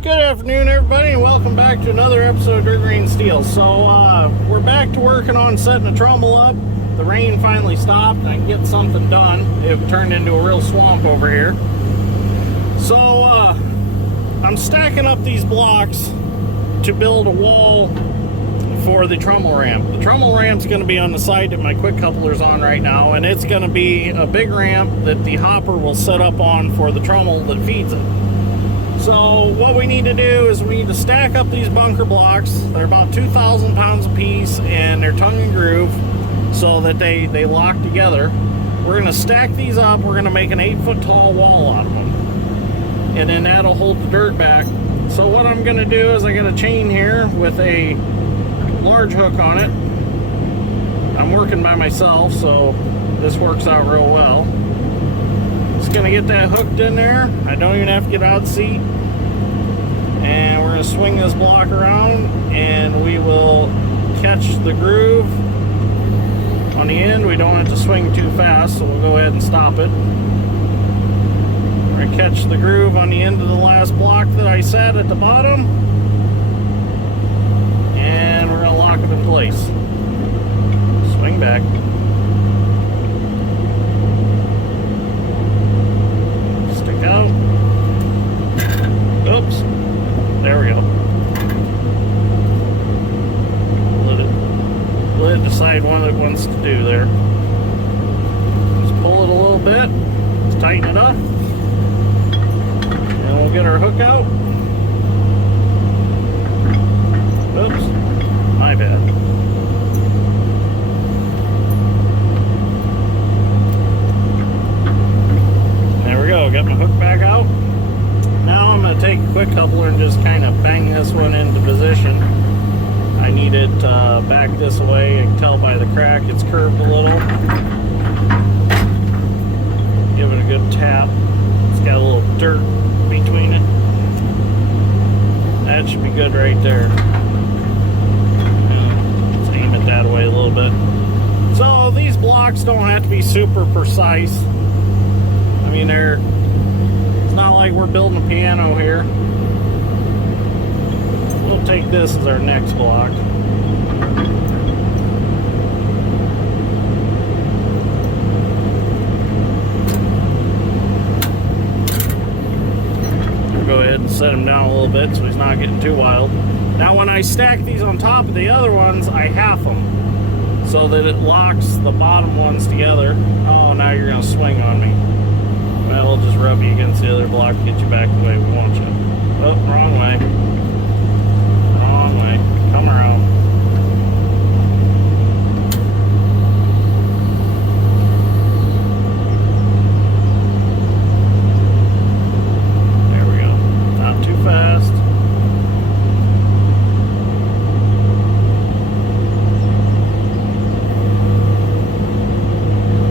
Good afternoon, everybody, and welcome back to another episode of Dirt Green Steel. So, we're back to working on setting a trommel up. The rain finally stopped, and I can get something done. It turned into a real swamp over here. So, I'm stacking up these blocks to build a wall for the trommel ramp. The trommel ramp's going to be on the side that my quick coupler's on right now, and it's going to be a big ramp that the hopper will set up on for the trommel that feeds it. So what we need to do is we need to stack up these bunker blocks. They're about 2,000 pounds a piece, and they're tongue and groove so that they lock together. We're going to stack these up. We're going to make an 8-foot tall wall out of them, and then that'll hold the dirt back. So what I'm going to do is I got a chain here with a large hook on it. I'm working by myself, so this works out real well. Just gonna get that hooked in there. I don't even have to get out of the seat. And we're gonna swing this block around, and we will catch the groove on the end. We don't have to swing too fast, so we'll go ahead and stop it. We're gonna catch the groove on the end of the last block that I set at the bottom, and we're gonna lock it in place. Swing back. Out. Oops. There we go. Let it decide what it wants to do there. Just pull it a little bit. Just tighten it up. And we'll get our hook out. Oops. My bad. Got my hook back out. Now I'm going to take a quick coupler and just kind of bang this one into position. I need it back this way. I can tell by the crack it's curved a little. Give it a good tap. It's got a little dirt between it. That should be good right there. Let's aim it that way a little bit. So these blocks don't have to be super precise. I mean, it's not like we're building a piano here. We'll take this as our next block. We'll go ahead and set him down a little bit so he's not getting too wild. Now when I stack these on top of the other ones, I half them so that it locks the bottom ones together. Oh, now you're going to swing on me. Well, we'll just rub you against the other block to get you back the way we want you. Oh, wrong way. Wrong way. Come around. There we go. Not too fast.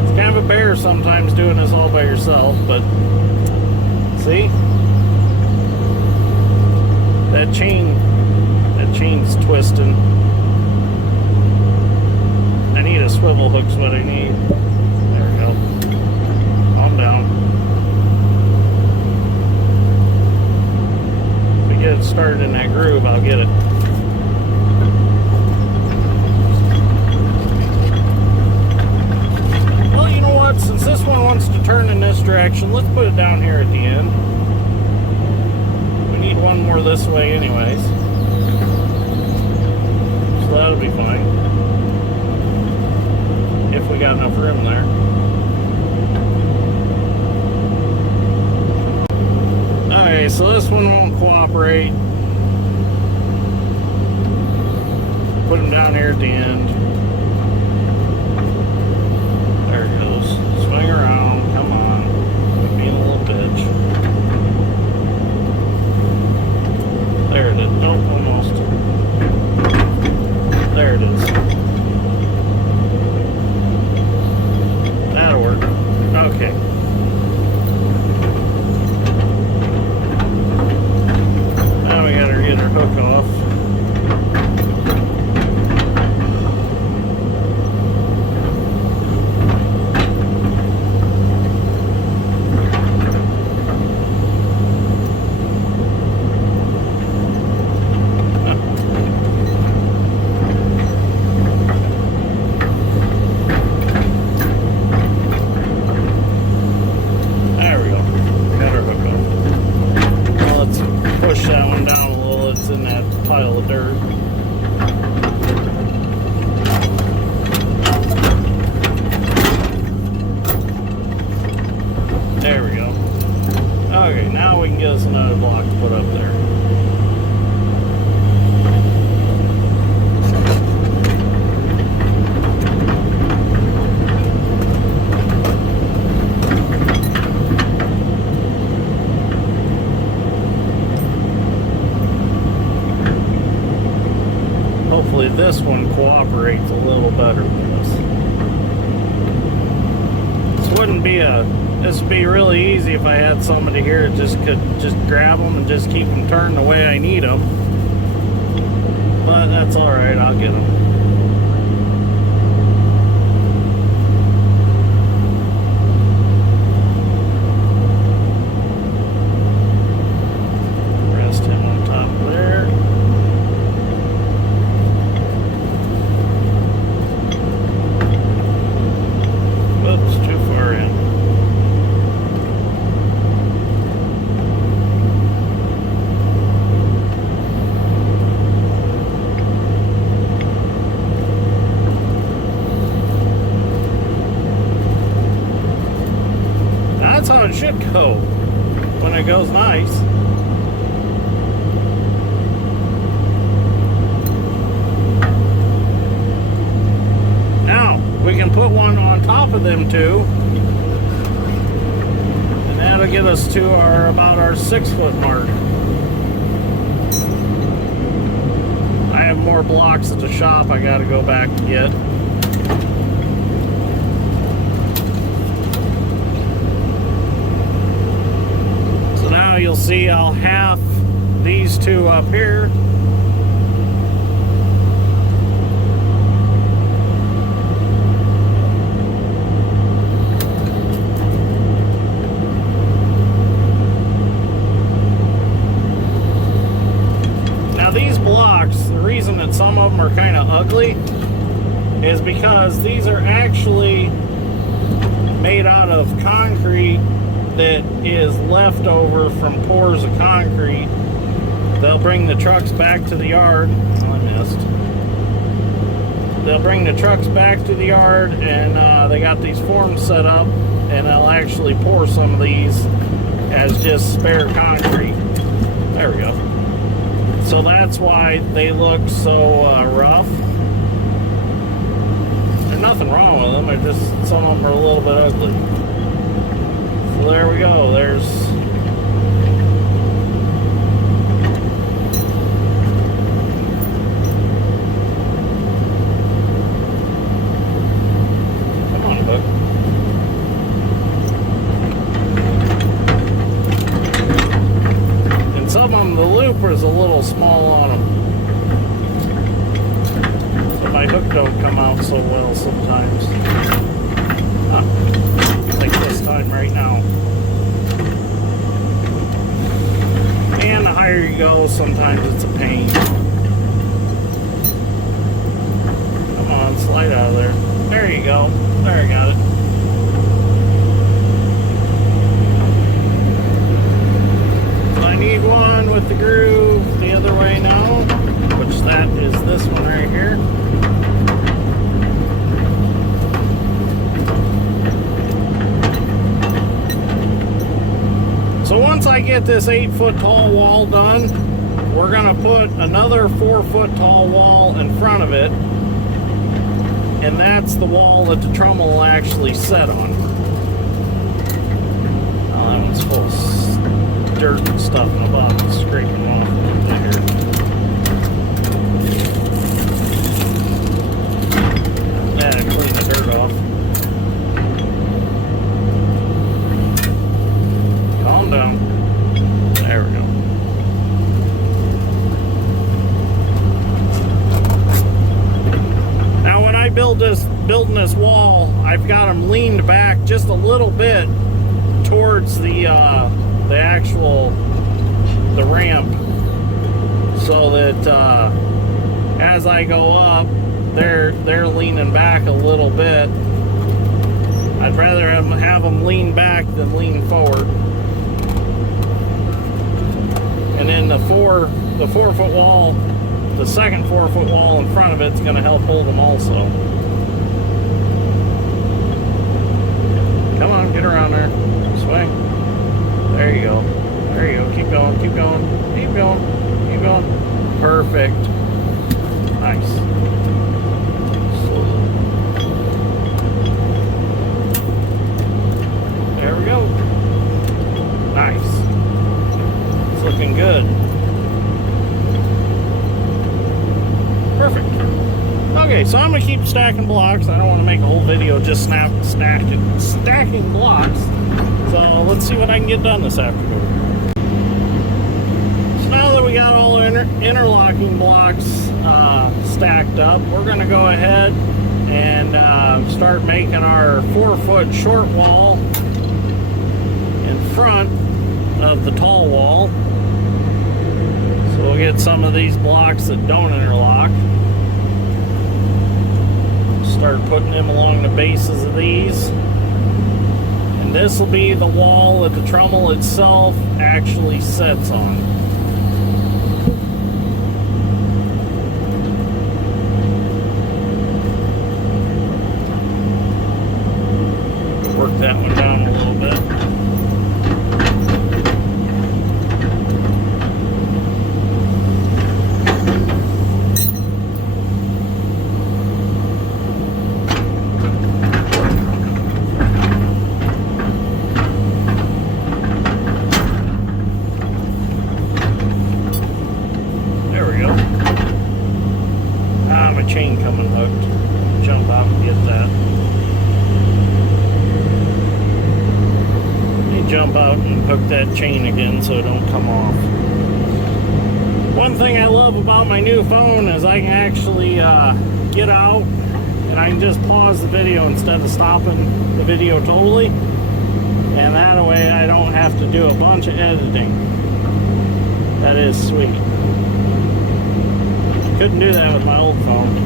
It's kind of a bear sometimes doing this all by yourself, but see, that chain's twisting. I need a swivel hook's what I need. There we go. Calm down. If we get it started in that groove, I'll get it. Well, you know what? Since this one wants to turn in this direction, let's put it down here at the end. We need one more this way anyways. So that'll be fine. If we got enough room there. Okay, so this one won't cooperate. Put them down here at the end. There it goes. Swing around. Come on. Quit being a little bitch. There it is. Nope, almost. There it is. That'll work. Okay. Now we gotta get our hook off. down a little, it's in that pile of dirt. There we go. Okay, now we can get us another block to put up there. Hopefully this one cooperates a little better with us. This would be really easy if I had somebody here that could grab them and just keep them turned the way I need them. But that's alright, I'll get them. Rest him on top there. Whoops, too far in. That's how it should go when it goes nice. Now we can put one on top of them two, and that'll get us to about our 6 foot mark. I have more blocks at the shop I got to go back to get. You'll see I'll half these two up here. Now these blocks, the reason that some of them are kind of ugly is because these are actually made out of concrete that is left over from pours of concrete. They'll bring the trucks back to the yard. Oh, I missed. They'll bring the trucks back to the yard, and they got these forms set up, and they'll actually pour some of these as just spare concrete. There we go. So that's why they look so rough. There's nothing wrong with them. They're just, some of them are a little bit ugly. So there we go. There's come on, Buck. And some of them, the looper is a little small on them, so my hook don't come out so well sometimes. Like this time right now. And the higher you go, sometimes it's a pain. Come on, slide out of there. There you go. There, I got it. So I need one with the groove the other way now, which that is this one right here. So once I get this 8 foot tall wall done, we're gonna put another 4 foot tall wall in front of it, and that's the wall that the Trommel will actually set on. Oh, that one's full of dirt and stuff in the bottom, scraping off a little bit here. Yeah, to clean the dirt off. Calm down. There we go. Now when I building this wall, I've got them leaned back just a little bit towards the ramp, so that as I go up, they're leaning back a little bit. I'd rather have them lean back than lean forward. And then the 4 the 4-foot wall, the second 4-foot wall in front of it's going to help hold them also. Come on, get around there. Swing. There you go. There you go. Keep going, keep going, keep going, keep going. Perfect. Nice. There we go. Nice. It's looking good. Perfect. Okay, so I'm going to keep stacking blocks. I don't want to make a whole video just stacking blocks. So let's see what I can get done this afternoon. So now that we got all interlocking blocks stacked up, we're going to go ahead and start making our 4-foot short wall in front of the tall wall. So we'll get some of these blocks that don't interlock. Start putting them along the bases of these. And this will be the wall that the trommel itself actually sits on. Work that one down a little bit. Chain coming hooked. Jump out and get that. You jump out and hook that chain again so it don't come off. One thing I love about my new phone is I can actually get out and I can just pause the video instead of stopping the video totally. And that way I don't have to do a bunch of editing. That is sweet. Couldn't do that with my old phone.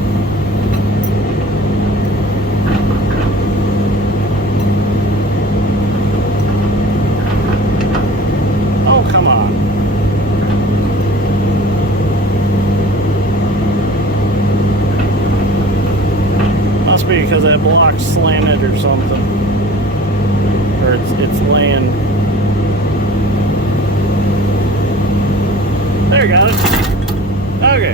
Oh, come on. Must be because that block's slanted or something. Or it's laying. There, got it. Okay.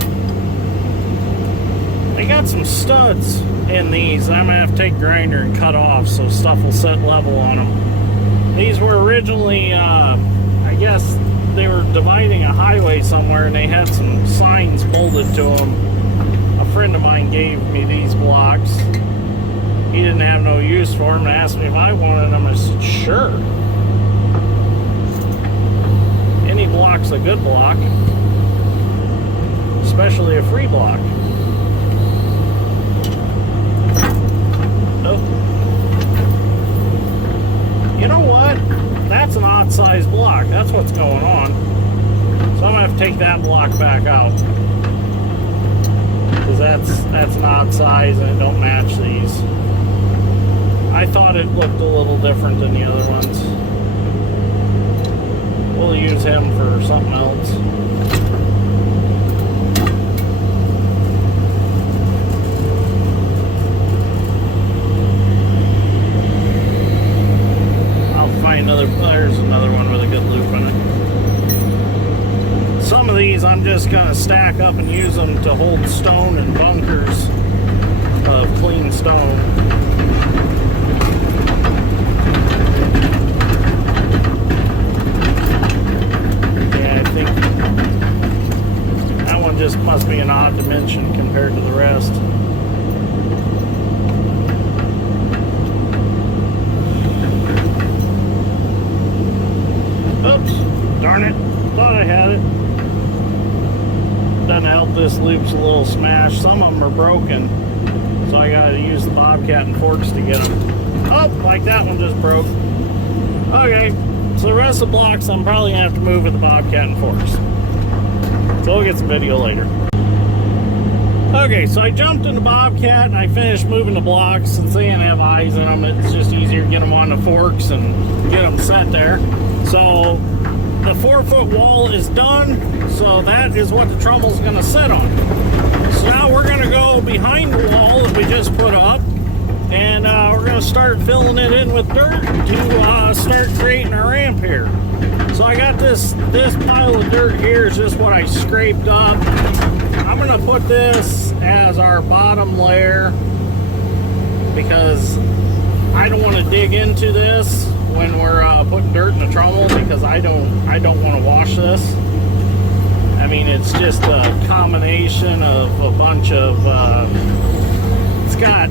I got some studs in these I'm gonna have to take a grinder and cut off so stuff will set level on them. These were originally, I guess they were dividing a highway somewhere and they had some signs bolted to them. A friend of mine gave me these blocks. He didn't have no use for them and asked me if I wanted them. I said, sure. Any block's a good block, especially a free block. You know what? That's an odd size block. That's what's going on. So I'm gonna have to take that block back out because that's an odd size and it don't match these. I thought it looked a little different than the other ones. We'll use him for something else. There's another one with a good loop in it. Some of these I'm just going to stack up and use them to hold stone and bunkers of clean stone. Yeah, I think that one just must be an odd dimension compared to the rest. Darn it, thought I had it. Doesn't help, this loop's a little smashed. Some of them are broken, so I gotta use the bobcat and forks to get them. Oh, like that one just broke. Okay, so the rest of the blocks I'm probably gonna have to move with the bobcat and forks. So we'll get some video later. Okay, so I jumped in the bobcat and I finished moving the blocks. Since they didn't have eyes in them, it's just easier to get them on the forks and get them set there. So the 4-foot wall is done, so that is what the Trommel's going to sit on. So now we're going to go behind the wall that we just put up, and we're going to start filling it in with dirt to start creating our ramp here. So I got this pile of dirt here is just what I scraped up. I'm going to put this as our bottom layer because I don't want to dig into this when we're putting dirt in the trommel, because I don't want to wash this. I mean, it's just a combination of a bunch of it's got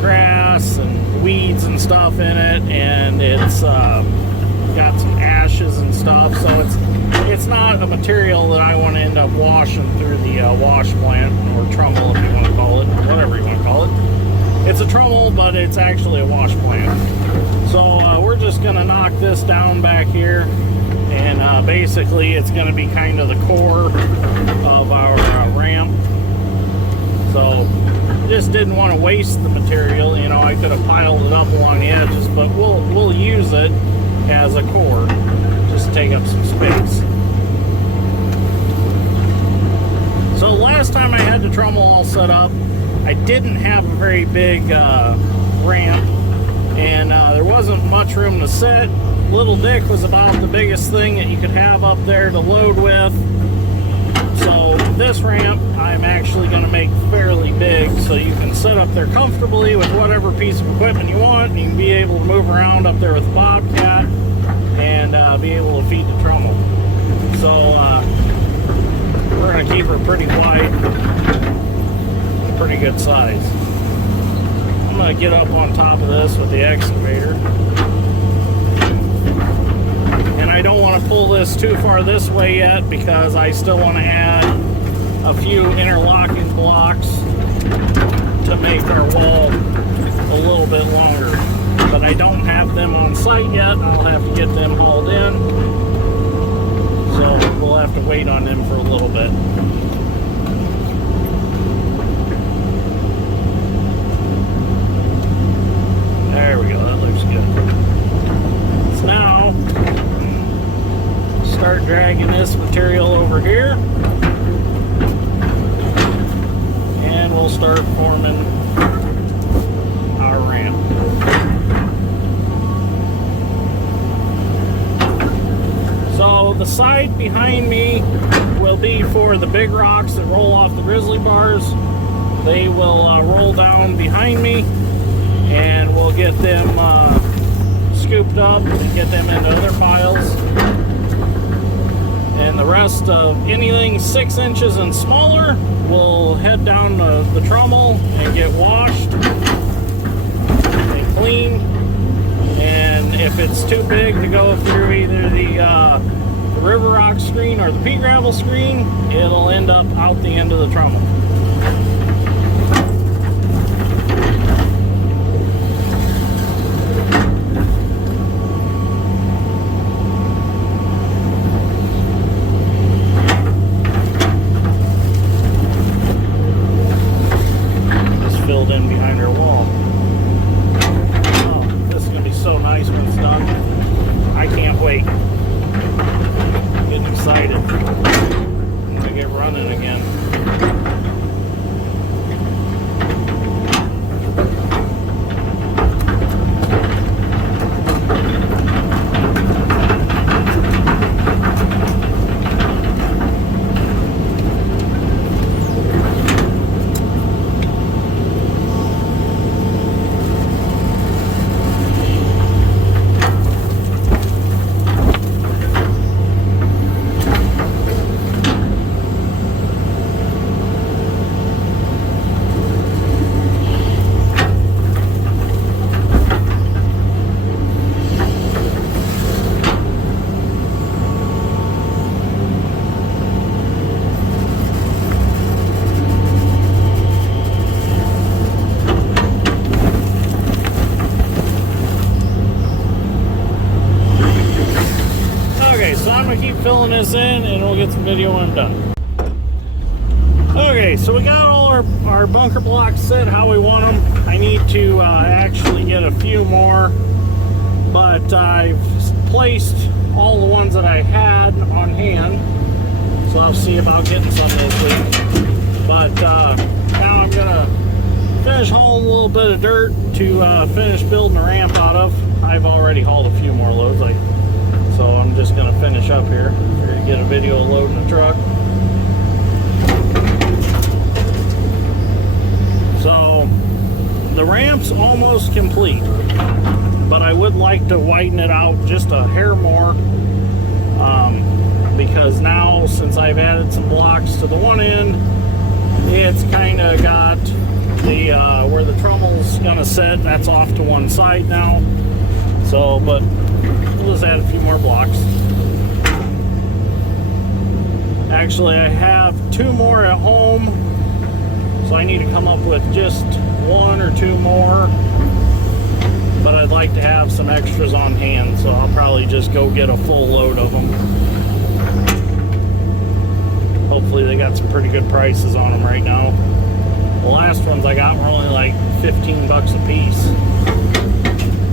grass and weeds and stuff in it, and it's got some ashes and stuff, so it's not a material that I want to end up washing through the wash plant, or trommel if you want to call it, whatever you want to call it. It's a trommel, but it's actually a wash plant. So we're just going to knock this down back here, and basically it's going to be kind of the core of our ramp. So just didn't want to waste the material. You know, I could have piled it up along the edges, but we'll use it as a core, just take up some space. So last time I had the trommel all set up, I didn't have a very big ramp, and there wasn't much room to sit. Little Dick was about the biggest thing that you could have up there to load with. So this ramp I'm actually going to make fairly big, so you can sit up there comfortably with whatever piece of equipment you want. You can be able to move around up there with the Bobcat and be able to feed the trommel. So we're going to keep her pretty wide, pretty good size. I'm going to get up on top of this with the excavator. And I don't want to pull this too far this way yet, because I still want to add a few interlocking blocks to make our wall a little bit longer. But I don't have them on site yet. I'll have to get them hauled in. So we'll have to wait on them for a little bit. There we go, that looks good. So now, start dragging this material over here, and we'll start forming our ramp. So the side behind me will be for the big rocks that roll off the grizzly bars. They will roll down behind me, and we'll get them scooped up and get them into other piles. And the rest of anything 6 inches and smaller will head down the trommel and get washed and cleaned. And if it's too big to go through either the river rock screen or the pea gravel screen, it'll end up out the end of the trommel. Filled in behind our wall. Oh, this is going to be so nice when it's done. I can't wait. I'm getting excited. I'm going to get running again. Filling this in, and we'll get some video when I'm done. Okay, so we got all our bunker blocks set how we want them. I need to actually get a few more, but I've placed all the ones that I had on hand. So I'll see about getting some this week. But now I'm gonna finish hauling a little bit of dirt to finish building a ramp out of. I've already hauled a few more loads, so I'm just gonna finish up here to get a video of loading the truck. So the ramp's almost complete, but I would like to widen it out just a hair more, because now, since I've added some blocks to the one end, it's kind of got the where the trommel's gonna sit, that's off to one side now. So, but we'll just add a few more blocks. Actually, I have 2 more at home, so I need to come up with just 1 or 2 more. But I'd like to have some extras on hand, so I'll probably just go get a full load of them. Hopefully they got some pretty good prices on them right now. The last ones I got were only like 15 bucks a piece,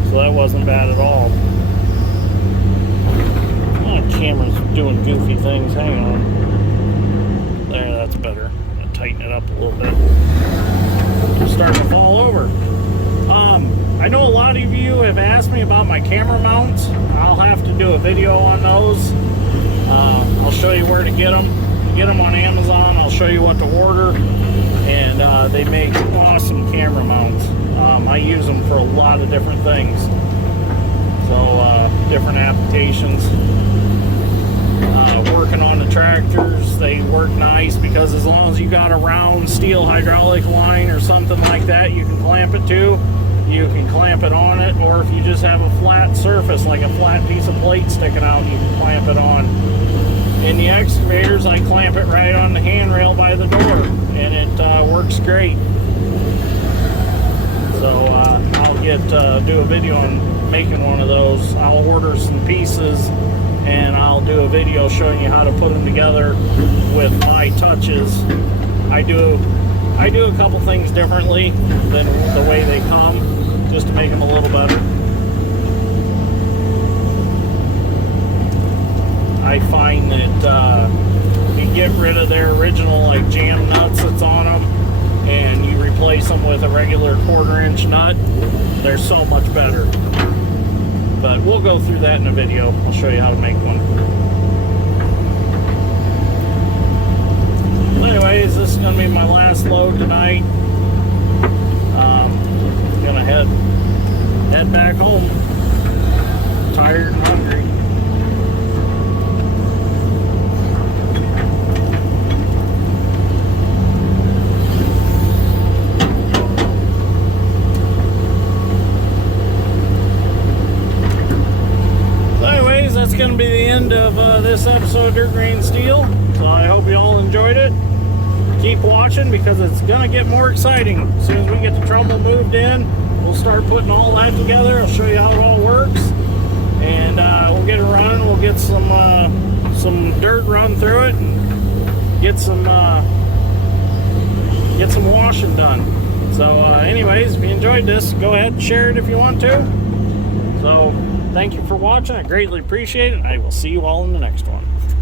so that wasn't bad at all. Oh, the camera's doing goofy things. Hang on. There, that's better. I'll tighten it up a little bit. It's starting to fall over. I know a lot of you have asked me about my camera mounts. I'll have to do a video on those. I'll show you where to get them. Get them on Amazon. I'll show you what to order, and they make awesome camera mounts. I use them for a lot of different things, so different applications. Working on the tractors, they work nice because as long as you got a round steel hydraulic line or something like that you can clamp it to, you can clamp it on it, or if you just have a flat surface like a flat piece of plate sticking out, you can clamp it on. In the excavators, I clamp it right on the handrail by the door, and it works great. So I'll do a video on making one of those. I'll order some pieces, and I'll do a video showing you how to put them together with my touches. I do a couple things differently than the way they come, just to make them a little better. I find that you get rid of their original like jam nuts that's on them, and you replace them with a regular 1/4-inch nut, they're so much better. But we'll go through that in a video. I'll show you how to make one. Anyways, this is going to be my last load tonight. Gonna head back home. Tired and hungry. That's going to be the end of this episode of Dirt Grain Steel. So I hope you all enjoyed it. Keep watching because it's going to get more exciting. As soon as we get the Trommel moved in, we'll start putting all that together. I'll show you how it all works, and we'll get it running. We'll get some dirt run through it, and get some washing done. So anyways, if you enjoyed this, go ahead and share it if you want to. So thank you for watching. I greatly appreciate it. I will see you all in the next one.